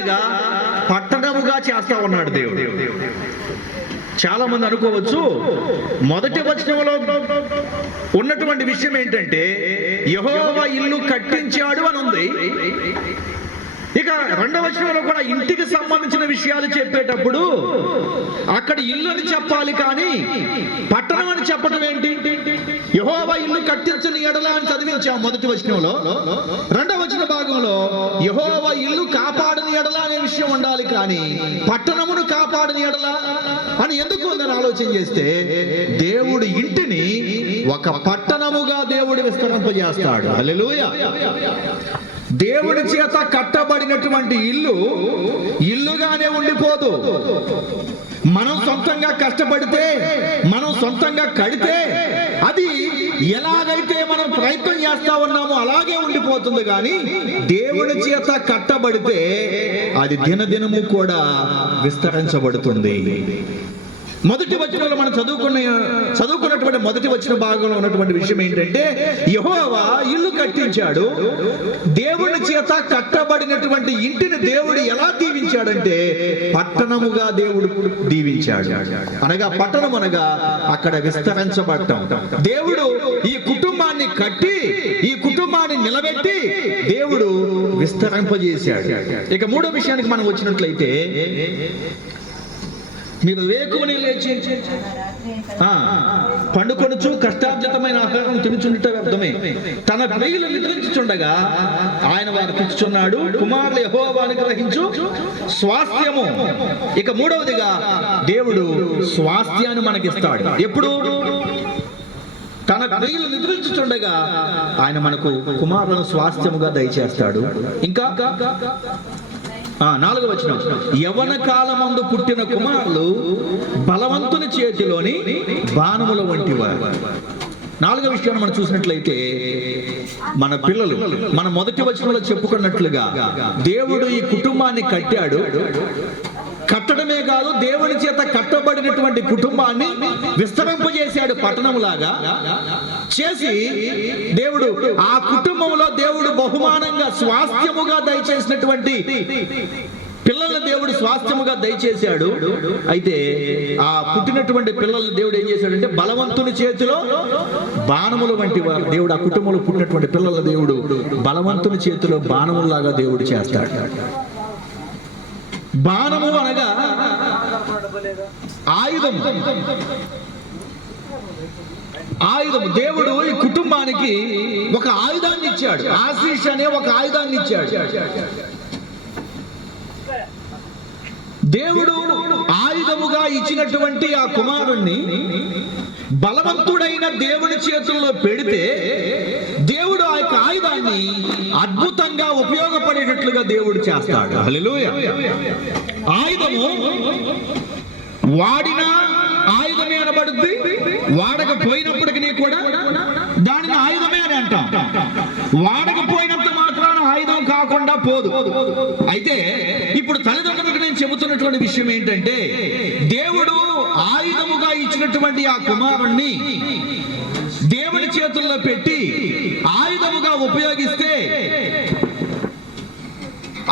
రెండవదిగా పట్టణముగా చేస్తా ఉన్నాడు దేవుడు. చాలా మంది అనుకోవచ్చు, మొదటి వచనంలో ఉన్నటువంటి విషయం ఏంటంటే యెహోవా ఇల్లు కట్టించాడు అని ఉంది. ఇక రెండవ వచనంలో కూడా ఇంటికి సంబంధించిన విషయాలు చెప్పేటప్పుడు అక్కడ ఇల్లు అని చెప్పాలి, కానీ పట్టణం అని చెప్పడం ఏంటి? యెహోవా ఇల్లు కట్టించని ఎడల అని చదివించాం మొదటి వచనంలో. రెండవ వచన భాగంలో యెహోవా ఇల్లు కాపాడని ఎడల అనే విషయం ఉండాలి, కానీ పట్టణమును కాపాడని ఎడల అని ఎందుకు ఉందని ఆలోచన చేస్తే దేవుడు ఇంటిని ఒక పట్టణముగా దేవుడు విస్తరింపజేస్తాడు. హల్లెలూయా. దేవుడి చేత కట్టబడినటువంటి ఇల్లు ఇల్లుగానే ఉండిపోదు. మనం సొంతంగా కష్టపడితే, మనం సొంతంగా కడితే అది ఎలాగైతే మనం ప్రయత్నం చేస్తా ఉన్నామో అలాగే ఉండిపోతుంది. కానీ దేవుడి చేత కట్టబడితే అది దినదినము కూడా విస్తరించబడుతుంది. మొదటి వచనంలో మనం చదువుకున్నటువంటి మొదటి వచన భాగంలో ఉన్నటువంటి విషయం ఏంటంటే యెహోవా ఇల్లు కట్టించాడు. దేవుని చేత కట్టబడినటువంటి ఇంటిని దేవుడు ఎలా దీవించాడంటే పట్టణముగా దేవుడు దీవించాడు. అనగా పట్టణం అనగా అక్కడ విస్తరించబడటం. దేవుడు ఈ కుటుంబాన్ని కట్టి, ఈ కుటుంబాన్ని నిలబెట్టి దేవుడు విస్తరింపజేశాడు. ఇక మూడో విషయానికి మనం వచ్చినట్లయితే, మీరు వేకువని లేచి పండుకొనుచు కష్టార్జితమైన ఆహారం తినుచుండుట వ్యర్థమే, తన ప్రియులు నిద్రించుచుండగా ఆయన వారు తెచ్చుచున్నాడు. కుమారులు యెహోవాను గ్రహించు స్వాస్థ్యము. ఇక మూడవదిగా దేవుడు స్వాస్థ్యాన్ని మనకిస్తాడు. ఎప్పుడు? తన ప్రియులు నిద్రించుచుండగా ఆయన మనకు కుమారులను స్వాస్థ్యముగా దయచేస్తాడు. ఇంకా 4వ వచనం, యవ్వన కాలమందు పుట్టిన కుమారులు బలవంతుని చేతిలోని బాణముల వంటివారు. 4వ విషయాన్ని మనం చూసినట్లయితే, మన పిల్లలు మన మొదటి వచనంలో చెప్పుకున్నట్లుగా దేవుడు ఈ కుటుంబాన్ని కట్టాడు. కట్టడమే కాదు, దేవుని చేత కట్టబడినటువంటి కుటుంబాన్ని విస్తరింపజేశాడు. పట్టణంలాగా చేసి దేవుడు ఆ కుటుంబంలో దేవుడు బహుమానంగా స్వాస్థ్యముగా దయచేసినటువంటి పిల్లల్ని దేవుడు స్వాస్థ్యముగా దయచేశాడు. అయితే ఆ పుట్టినటువంటి పిల్లల్ని దేవుడు ఏం చేశాడంటే బలవంతుని చేతిలో బాణముల వంటి వారు. దేవుడు ఆ కుటుంబంలో పుట్టినటువంటి పిల్లల దేవుడు బలవంతుని చేతిలో బాణములాగా దేవుడు చేస్తాడు. బాణము అనగా ఆయుధం. దేవుడు ఈ కుటుంబానికి ఒక ఆయుధాన్ని ఇచ్చాడు. ఆశీష్ అనే ఒక ఆయుధాన్ని ఇచ్చాడు. దేవుడు ఆయుధముగా ఇచ్చినటువంటి ఆ కుమారుణ్ణి బలవంతుడైన దేవుని చేతుల్లో పెడితే దేవుడు ఆ యొక్క ఆయుధాన్ని అద్భుతంగా ఉపయోగపడేటట్లుగా దేవుడు చేస్తాడు. హల్లెలూయా. ఆయుధము వాడిన ఆయుధమే అనబడుద్ది, వాడకపోయినప్పటికీ కూడా దానిని ఆయుధమే అని అంటాం. వాడకపోయినంత మాత్రాన ఆయుధం కాకుండా పోదు. అయితే ఇప్పుడు తల్లిదండ్రులకు నేను చెబుతున్నటువంటి విషయం ఏంటంటే, దేవుడు ఆయుధముగా ఇచ్చినటువంటి ఆ కుమారుణ్ణి దేవుని చేతుల్లో పెట్టి ఆయుధముగా ఉపయోగిస్తే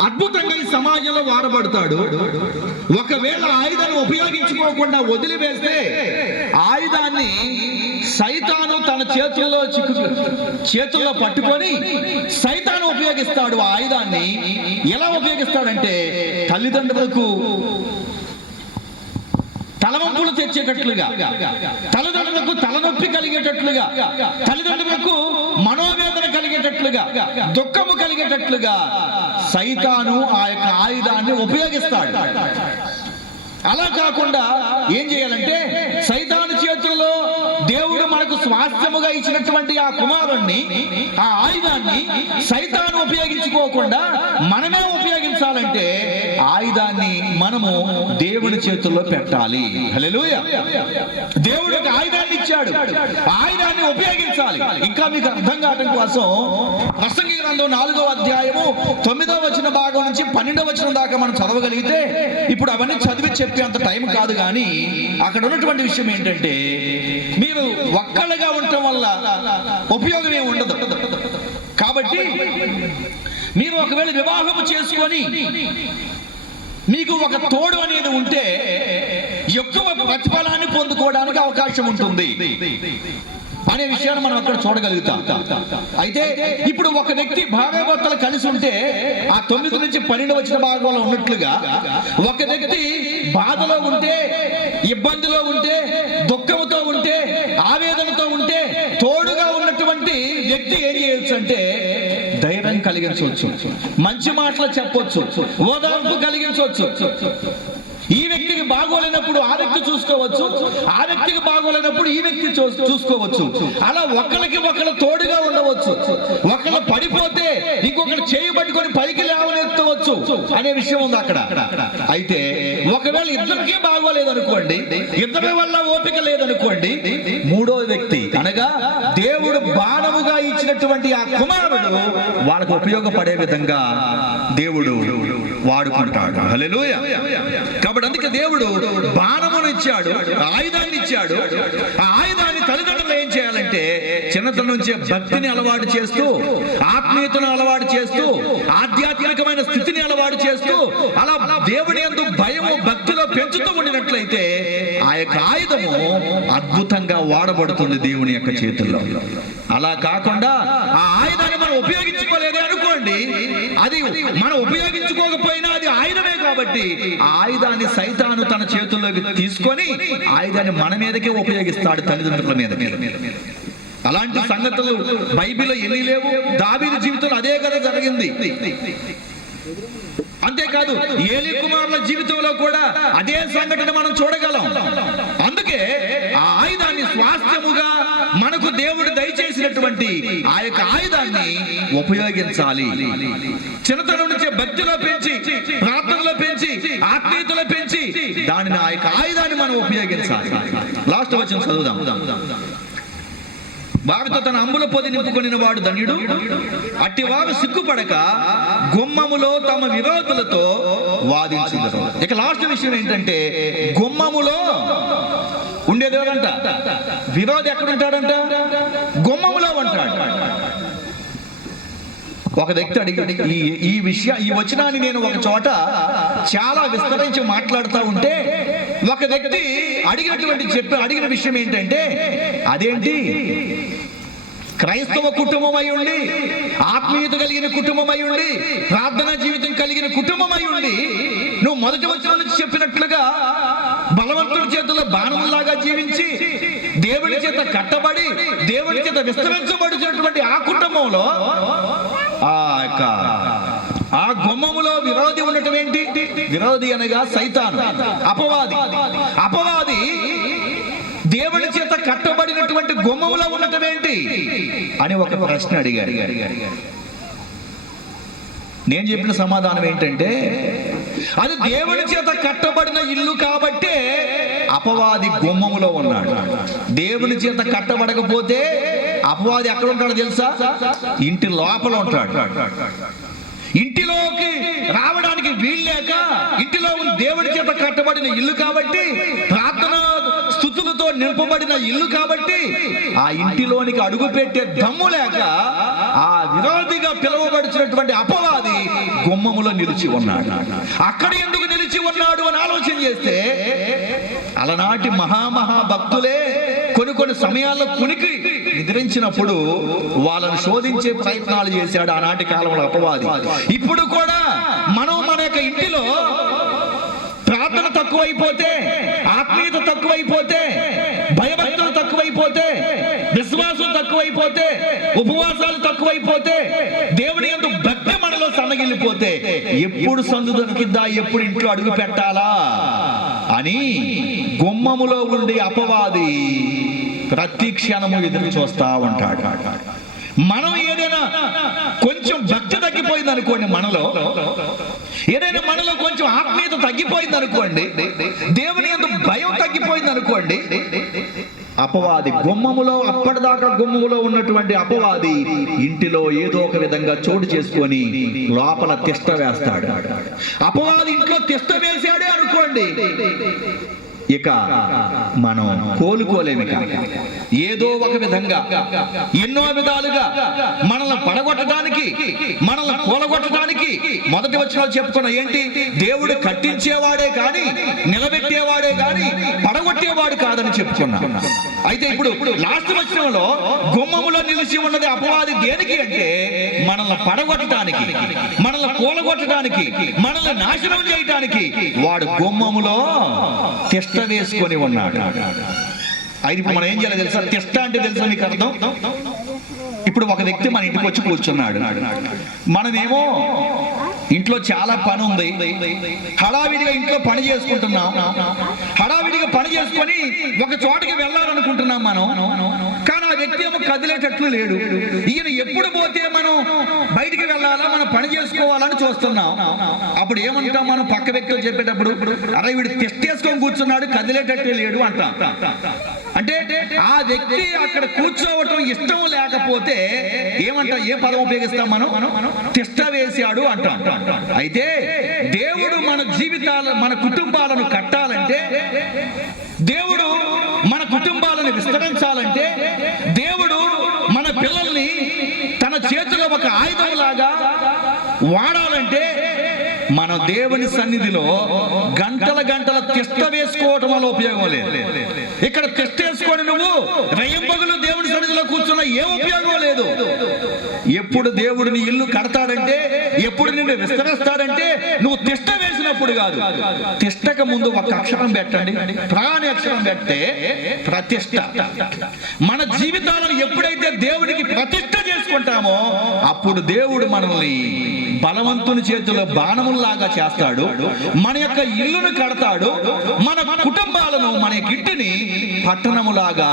అద్భుతంగా ఈ సమాజంలో వాడబడతాడు. ఒకవేళ ఆయుధాన్ని ఉపయోగించుకోకుండా వదిలివేస్తే ఆయుధాన్ని సైతాను తన చేతుల్లో పట్టుకొని సైతాను ఉపయోగిస్తాడు. ఆ ఆయుధాన్ని ఎలా ఉపయోగిస్తాడంటే తల్లిదండ్రులకు తలవంపులు తెచ్చేటట్లుగా, తల్లిదండ్రులకు తలనొప్పి కలిగేటట్లుగా, తల్లిదండ్రులకు మనోవేదన కలిగేటట్లుగా, దుఃఖము కలిగేటట్లుగా సైతాను ఆ యొక్క ఆయుధాన్ని ఉపయోగిస్తాడు. అలా కాకుండా ఏం చేయాలంటే సైతాను చేతుల్లో దేవుడు మనకు స్వాస్థ్యముగా ఇచ్చినటువంటి ఆ కుమారుణ్ణి, ఆ ఆయుధాన్ని సైతాను ఉపయోగించుకోకుండా మనమే ఉపయోగించాలంటే ఆయుధాన్ని మనము దేవుని చేతుల్లో పెట్టాలి. హల్లెలూయా. దేవుడు ఒక ఆయుధాన్ని ఇచ్చాడు, ఆయుధాన్ని ఉపయోగించాలి. ఇంకా మీకు అర్థం కావడం కోసం ప్రసంగి గ్రంథం 4వ అధ్యాయము 9వ వచన భాగం నుంచి 12వ వచనం దాకా మనం చదవగలిగితే, ఇప్పుడు అవన్నీ చదివి చెప్పేంత టైం కాదు, కానీ అక్కడ ఉన్నటువంటి విషయం ఏంటంటే మీరు ఒక్కళ్ళగా ఉండటం వల్ల ఉపయోగం ఏమి ఉండదు. కాబట్టి మీరు ఒకవేళ వివాహము చేసుకొని మీకు ఒక తోడు అనేది ఉంటే ఎక్కువ ప్రతిఫలాన్ని పొందుకోవడానికి అవకాశం ఉంటుంది అనే విషయాన్ని మనం అక్కడ చూడగలుగుతాం. అయితే ఇప్పుడు ఒక వ్యక్తి భార్యాభర్తలు కలిసి ఉంటే ఆ 9 నుంచి 12 వచ్చిన భాగంలో ఉన్నట్లుగా ఒక వ్యక్తి బాధలో ఉంటే, ఇబ్బందిలో ఉంటే, దుఃఖంతో ఉంటే, ఆవేదనతో ఉంటే తోడుగా ఉన్నటువంటి వ్యక్తి ఏం చేయొచ్చు అంటే ధైర్యం కలిగించవచ్చు, మంచి మాటలు చెప్పొచ్చు, ఓదార్పు కలిగించవచ్చు. ఈ వ్యక్తికి బాగోలేనప్పుడు ఆ వ్యక్తి చూసుకోవచ్చు, ఆ వ్యక్తికి బాగోలేనప్పుడు ఈ వ్యక్తి చూసుకోవచ్చు. అలా ఒకరికి ఒకరు తోడుగా ఉండవచ్చు. ఒకరు పడిపోతే ఇంకొకరు చేయి పట్టుకొని పైకి లేవనెత్తవచ్చు అనే విషయం ఉంది అక్కడ. అయితే ఒకవేళ ఇద్దరికీ బాగోలేదు అనుకోండి, ఇద్దరి వల్ల ఓపిక లేదనుకోండి, మూడో వ్యక్తి అనగా దేవుడు బాణముగా ఇచ్చినటువంటి ఆ కుమారుడు వాళ్ళకు ఉపయోగపడే విధంగా దేవుడు వాడుకుంటాడు. హల్లెలూయా. కాబట్టి అందుకే దేవుడు బాణమును ఇచ్చాడు, ఆయుధాన్ని ఇచ్చాడు. ఆ ఆయుధాన్ని తల్లిదండ్రులు ఏం చేయాలంటే చిన్నతనం నుంచే భక్తిని అలవాటు చేస్తూ, ఆత్మీయతను అలవాటు చేస్తూ, ఆధ్యాత్మికమైన స్థితిని అలవాటు చేస్తూ, అలా దేవుని యందు భయము భక్తిలో పెంచుతూ ఉండినట్లయితే ఆ యొక్క ఆయుధము అద్భుతంగా వాడబడుతుంది దేవుని యొక్క చేతుల్లో. అలా కాకుండా ఆ ఆయుధాన్ని మనం ఉపయోగించుకోలేదే అనుకోండి, అది మనం ఉపయోగించుకోకపోయినా అది ఆయుధమే కాబట్టి ఆ ఆయుధాన్ని సైతాను తన చేతుల్లోకి తీసుకొని ఆయుధాన్ని మన మీదకే ఉపయోగిస్తాడు, తల్లిదండ్రుల మీదకి. అలాంటి సంగతులు బైబిల్లో ఎన్ని లేవు? దావీదు జీవితంలో అదే కదా జరిగింది. అంతేకాదు ఏలీ కుమారుల జీవితంలో కూడా అదే సంఘటన మనం చూడగలం. అందుకే ఆ ఆయుధాన్ని స్వాస్థ్యముగా మనకు దేవుడు దయచేసినటువంటి ఆ యొక్క ఆయుధాన్ని ఉపయోగించాలి. చిన్నతనం నుంచే భక్తిలో పెంచి, ప్రార్థనలో పెంచి, ఆత్మీయతలో పెంచి దానిని ఆ యొక్క ఆయుధాన్ని మనం ఉపయోగించాలి. లాస్ట్ వచనం చదువుదాం. వారితో తన అంబుల పొది నింపుకొనిన వాడు ధన్యుడు, అట్టివారు సిగ్గుపడక గుమ్మములో తమ విరోధులతో వాదించుదురు. ఇక లాస్ట్ విషయం ఏంటంటే గుమ్మములో ఉండేది ఎవరంట? విరోధి ఎక్కడ ఉంటాడంట? గుమ్మములో ఉంటాడు. ఒక వ్యక్తి అడిగి ఈ వచనాన్ని నేను ఒక చోట చాలా విస్తరించి మాట్లాడుతూ ఉంటే ఒక వ్యక్తి అడిగిన విషయం ఏంటంటే, అదేంటి క్రైస్తవ కుటుంబం అయి ఉండి, ఆత్మీయత కలిగిన కుటుంబం అయి ఉండి, ప్రార్థనా జీవితం కలిగిన కుటుంబం అయి ఉండి, నువ్వు మొదటి వచనం నుంచి చెప్పినట్లుగా బలవంతుడి చేతుల్లో బాణములాగా జీవించి, దేవుడి చేత కట్టబడి, దేవుడి చేత విస్తరించబడుతున్నటువంటి ఆ కుటుంబంలో ఆ గుమ్మములో విరోధి ఉండటం ఏంటి? విరోధి అనగా సైతాను, అపవాది దేవుడి చేత కట్టబడినటువంటి గుమ్మములో ఉండటం ఏంటి అని ఒక ప్రశ్న అడిగాడు. నేను చెప్పిన సమాధానం ఏంటంటే, అది దేవుడి చేత కట్టబడిన ఇల్లు కాబట్టే అపవాది గుమ్మములో ఉన్నాడు. దేవుని చేత కట్టబడకపోతే అపవాది ఎక్కడ ఉంటాడో తెలుసా? ఇంటి లోపల ఉంటాడు. ఇంటిలోకి రావడానికి వీల్లేక, ఇంటిలో దేవుడి చేత కట్టబడిన ఇల్లు కాబట్టి, ప్రార్థనా స్తుతులతో నింపబడిన ఇల్లు కాబట్టి ఆ ఇంటిలోనికి అడుగు పెట్టే దమ్ము లేక ఆ విరోధిగా పిలువబడుతున్నటువంటి అపవాది గుమ్మములో నిలిచి ఉన్నాడు. అక్కడ ఎందుకు నిలిచి ఉన్నాడు అని ఆలోచన చేస్తే అలనాటి మహా భక్తులే కొన్ని సమయాల్లో కునికి నిద్రించినప్పుడు వాళ్ళను శోధించే ప్రయత్నాలు చేశాడు ఆనాటి కాలంలో అపవాది. ఇప్పుడు కూడా మనం మన యొక్క ఇంటిలో ప్రార్థన తక్కువైపోతే, ఆత్మీయత తక్కువైపోతే, భయభక్తులు తక్కువైపోతే, విశ్వాసం తక్కువైపోతే, ఉపవాసాలు తక్కువైపోతే, దేవుని యందు భక్తి మనలో సన్నగిల్లిపోతే ఎప్పుడు సందు దొరికిద్దా, ఎప్పుడు ఇంట్లో అడుగు పెట్టాలా అని గుమ్మములో ఉండి అపవాది ప్రతి క్షణము ఎదురు చూస్తా ఉంటాడు. మనం ఏదైనా కొంచెం భక్తి తగ్గిపోయింది అనుకోండి, మనలో కొంచెం ఆత్మీయత తగ్గిపోయింది అనుకోండి, దేవుని యందు భయం తగ్గిపోయింది అనుకోండి, అపవాది గుమ్మములో, అప్పటిదాకా గుమ్మములో ఉన్నటువంటి అపవాది ఇంటిలో ఏదో ఒక విధంగా చోటు చేసుకొని లోపల తిష్ట వేస్తాడు. అపవాది ఇంట్లో తిష్ట వేసాడే అనుకోండి, ఇక మనం కోలుకోలేము. ఏదో ఒక విధంగా ఎన్నో విధాలుగా మనల్ని పడగొట్టడానికి, మనల్ని కూలగొట్టడానికి మొదటి వచనాలు చెప్పుకున్నా. ఏంటి? దేవుడు కట్టించేవాడే కానీ, నిలబెట్టేవాడే కానీ పడగొట్టేవాడు కాదని చెప్పుకున్నా. అయితే ఇప్పుడు లాస్ట్ వచనంలో గుమ్మములో నిలిచి ఉన్నది అపవాది దేనికి అంటే మనల్ని పడగొట్టడానికి, మనల్ని కూలగొట్టడానికి, మనల్ని నాశనం చేయడానికి వాడు గుమ్మములో తిష్ట వేసుకొని ఉన్నాడు. అయితే ఇప్పుడు మనం ఏం చేయాలి తెలుసా? తిష్ట అంటే తెలుసా మీకు అర్థం? ఇప్పుడు ఒక వ్యక్తి మన ఇంటికి వచ్చి కూర్చున్నాడు. మనమేమో ఇంట్లో చాలా పని ఉంది, హడావిడిగా ఇంట్లో పని చేసుకుంటున్నాం. హడావిడిగా పని చేసుకొని ఒక చోటకి వెళ్ళాలనుకుంటున్నాం మనం. కానీ ఆ వ్యక్తి ఏమో కదిలేటట్లు లేడు. ఈయన ఎప్పుడు పోతే మనం బయటికి వెళ్ళాలా, మనం పని చేసుకోవాలని చూస్తున్నాం. అప్పుడు ఏమంటాం మనం? పక్క వ్యక్తితో చెప్పేటప్పుడు, అరే వీడు టెస్ట్ చేసుకొని కూర్చున్నాడు, కదిలేటట్టే లేడు అంటాం. అంటే ఆ వ్యక్తి అక్కడ కూర్చోవటం ఇష్టం లేకపోతే ఏమంటాం? ఏ పదం ఉపయోగిస్తాం మనం? తిష్ట వేశాడు అంటాం. అయితే దేవుడు మన జీవితాలు, మన కుటుంబాలను కట్టాలంటే, దేవుడు మన కుటుంబాలను విస్తరించాలంటే, దేవుడు మన పిల్లల్ని తన చేతిలో ఒక ఆయుధంలాగా వాడాలంటే, మన దేవుని సన్నిధిలో గంటల గంటల తిష్ట వేసుకోవటం వల్ల ఉపయోగం లేదు. ఇక్కడ తిష్ట వేసుకొని నువ్వు రేయింబగలు దేవుని సన్నిధిలో కూర్చున్న ఏ ఉపయోగం లేదు. ఎప్పుడు దేవుడు నీ ఇల్లు కడతాడంటే, ఎప్పుడు నిన్ను విస్తరిస్తాడంటే నువ్వు తిష్ట వేసినప్పుడు కాదు. తిష్టక ముందు ఒక అక్షరం పెట్టండి, ప్రాణి అక్షరం పెడితే ప్రతిష్ట. మన జీవితాలను ఎప్పుడైతే దేవుడికి ప్రతిష్ట చేసుకుంటామో అప్పుడు దేవుడు మనల్ని బలవంతుని చేతిలో బాణముల్లాగా చేస్తాడు. మన యొక్క ఇల్లును కడతాడు, మన కుటుంబాలను, మన ఇంటిని పట్టణములాగా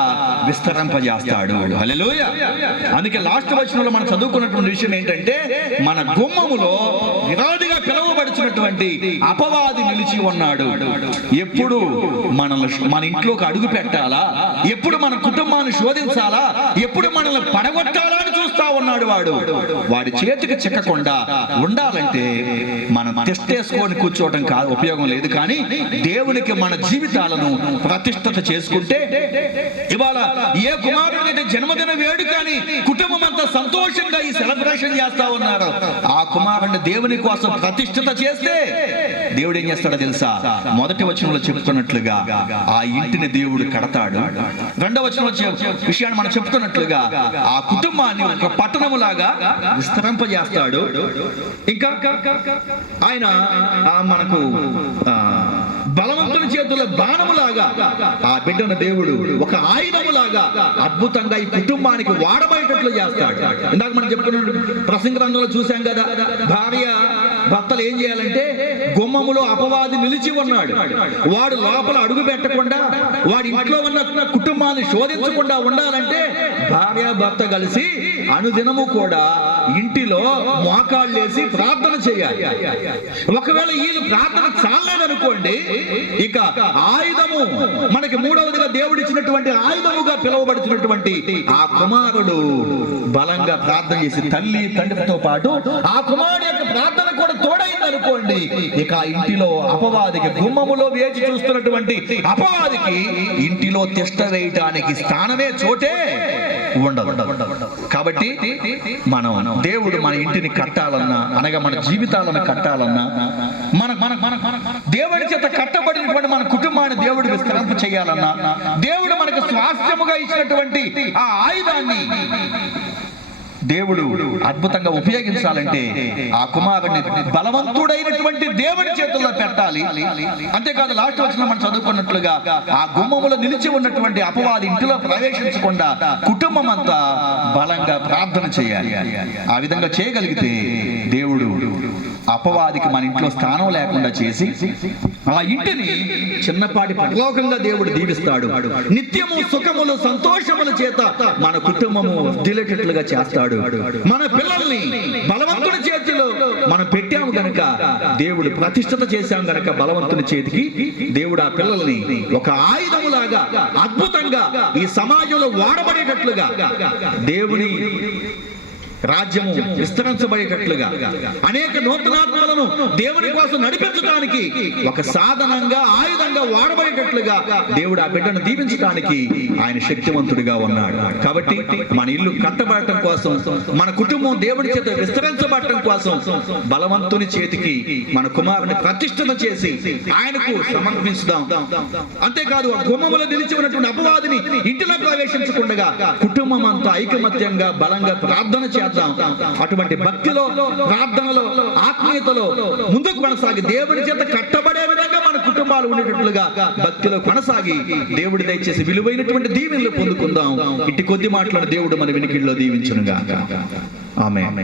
విస్తరింపజేస్తాడు. హల్లెలూయా. అందుకే లాస్ట్ వచనంలో మనం చదువుకున్నటువంటి విషయం ఏంటంటే, మన గుమ్మములో విరాడిగా పిలువబడుచున్నటువంటి అపవాది నిలిచి ఉన్నాడు. ఎప్పుడు మన ఇంట్లోకి అడుగు పెట్టాలా, ఎప్పుడు మన కుటుంబాన్ని శోధించాలా, ఎప్పుడు మనల్ని పడగొట్టాలా అని చూస్తా ఉన్నాడు వాడు. వాడి చేతికి చిక్కకుండా ఉండాలంటే మనం టెస్ట్ చేసుకొని కూర్చోవడం కాదు, ఉపయోగం లేదు. కానీ దేవునికి మన జీవితాలను ప్రతిష్ఠత చేసుకుంటే, ఇవాళ ఏ కుమారుడైతే జన్మదిన వేడుక అని కుటుంబం అంతా సంతోషంగా ఈ సెలబ్రేషన్ చేస్తా ఉన్నారు, ఆ కుమారుడిని దేవుని కోసం ప్రతిష్ఠిత చేస్తే దేవుడు ఏం చేస్తాడో తెలుసా? మొదటి వచనంలో చెప్తున్నట్లుగా ఆ ఇంటిని దేవుడు కడతాడు. రెండవ వచనంలో విషయాన్ని మనం చెప్తున్నట్లుగా ఆ కుటుంబాన్ని ఒక పట్టణములాగా విస్తరింపజేస్తాడు. ఇంకా ఆయన మనకు బలవంతుని చేతుల బాణములాగా ఆ బిడ్డను దేవుడు ఒక ఆయుధములాగా అద్భుతంగా ఈ కుటుంబానికి వాడబడేటట్లు చేస్తాడు. ఇందాక మనం చెప్పుకున్న ప్రసంగ గ్రంథంలో చూసాం కదా, భార్య భర్తలు ఏం చేయాలంటే, గుమ్మములో అపవాది నిలిచి ఉన్నాడు, వాడు లోపల అడుగు పెట్టకుండా, వాడి ఇంట్లో ఉన్న కుటుంబాన్ని శోధించకుండా ఉండాలంటే భార్య భర్త కలిసి అనుదినము కూడా ఇంటిలో మోకాళ్ళేసి ప్రార్థన చేయాలి. ఒకవేళ వీళ్ళు ప్రార్థన చాలేదనుకోండి, ఇక ఆయుధము, మనకి మూడవదిగా దేవుడు ఇచ్చినటువంటి ఆయుధముగా పిలువబడుతున్నటువంటి ఆ కుమారుడు బలంగా ప్రార్థన చేసి తల్లి తండ్రితో పాటు ఆ కుమారుడు యొక్క ప్రార్థన కూడా తోడైంది అనుకోండి, ఇక ఆ ఇంటిలో అపవాదికి, గుమ్మములో వేచి చూస్తున్నటువంటి అపవాదికి ఇంటిలో తిష్ట వేయటానికి స్థానమే, చోటే ఉండదు. కాబట్టి మనం దేవుడు మన ఇంటిని కట్టాలన్నా, అనగా మన జీవితాలను కట్టాలన్నా, మన దేవుడి చేత కట్టబడినటువంటి మన కుటుంబాన్ని దేవుడు విస్తరింప చేయాలన్నా, దేవుడు మనకు స్వాస్థ్యముగా ఇచ్చినటువంటి ఆ ఆయుధాన్ని దేవుడు అద్భుతంగా ఉపయోగించాలంటే ఆ కుమారుడిని బలవంతుడైనటువంటి దేవుడి చేతుల్లో పెట్టాలి. అంతేకాదు లాస్ట్ వచనం మనం చదువుకున్నట్లుగా ఆ గుమ్మములో నిలిచి ఉన్నటువంటి అపవాది ఇంటిలో ప్రవేశించకుండా కుటుంబం అంతా బలంగా ప్రార్థన చేయాలి. ఆ విధంగా చేయగలిగితే దేవుడు అపవాదికి మన ఇంట్లో స్థానం లేకుండా చేసి ఆ ఇంటిని చిన్నపాటి పరలోకంగా దేవుడు దీవిస్తాడు. నిత్యము సుఖములు సంతోషముల చేత మన కుటుంబము వర్ధిల్లేటట్లుగా చేస్తాడు. మన పిల్లల్ని బలవంతుని చేతిలో మనం పెట్టాము గనక, దేవుడు ప్రతిష్ఠిత చేశాం గనక బలవంతుని చేతికి దేవుడు ఆ పిల్లల్ని ఒక ఆయుధములాగా అద్భుతంగా ఈ సమాజంలో వాడబడేటట్లుగా దేవుని రాజ్యము విస్తరించబడేటట్లుగా, అనేక నూతనాత్మలను దేవుని కోసం నడిపించడానికి ఒక సాధనంగా, ఆయుధంగా వాడబడేటట్లుగా దేవుడు ఆ బిడ్డను దీవించడానికి ఆయన శక్తివంతుడిగా ఉన్నాడు. కాబట్టి మన ఇల్లు కట్టబడటం కోసం, మన కుటుంబం దేవుడి చేత విస్తరించబడటం కోసం బలవంతుని చేతికి మన కుమారుని ప్రతిష్ఠిత చేసి ఆయనకు సమర్పిస్తాం. అంతేకాదు ఆ గుమ్మములో నిలిచి ఉన్నటువంటి అపవాదిని ఇంటిలో ప్రవేశించకుండా కుటుంబం అంతా ఐకమత్యంగా బలంగా ప్రార్థన చేద్దాం. అటువంటి భక్తిలో, ప్రార్థనలో, ఆత్మీయతలో ముందుకు కొనసాగి దేవుడి చేత కట్టబడే విధంగా మన కుటుంబాలు ఉండేటట్లుగా భక్తిలో కొనసాగి దేవుడి దయచేసి విలువైనటువంటి దీవెనలు పొందుకుందాం. ఇట్టి కొద్ది మాటలను దేవుడు మన వినికిడిలో దీవించునుగాక. ఆమేన్.